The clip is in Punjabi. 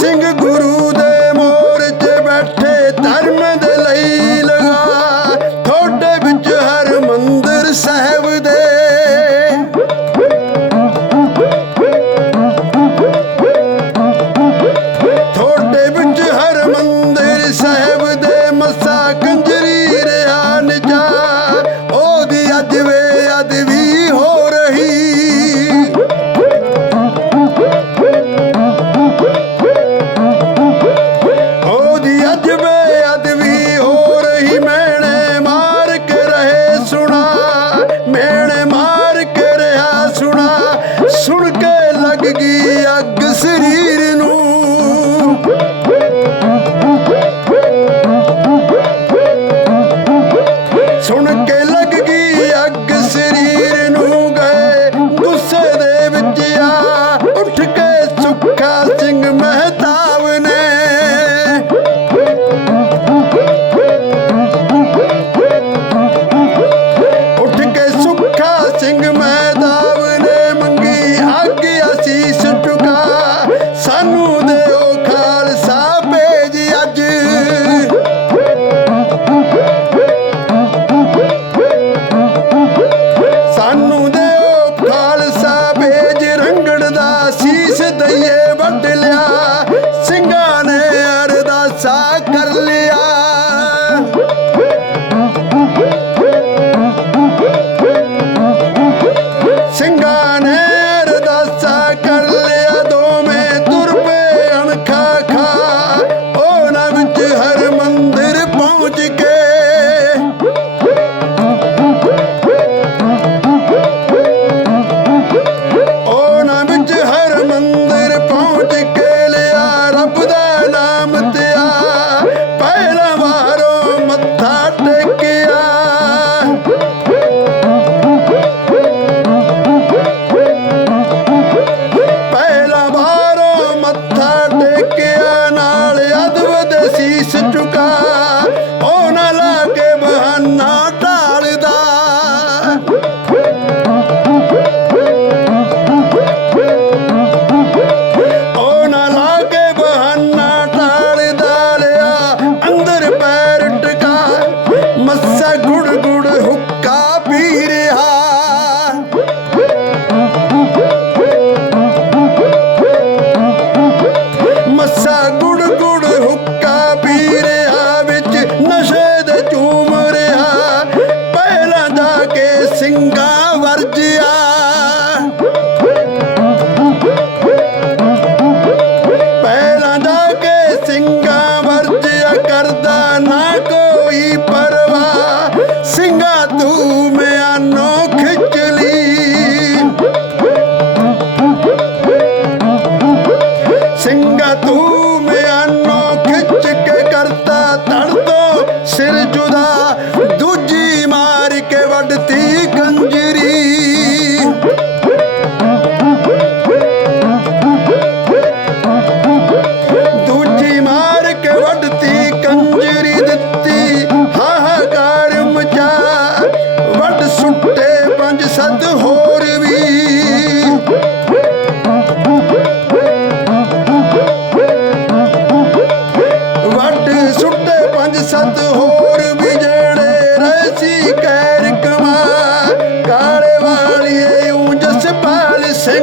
ਸਿੰਘ ਗੁਰੂ ਦੇ ਮੋਰਚੇ ਬੈਠੇ ਧਰਮ ਦੇ Sẽ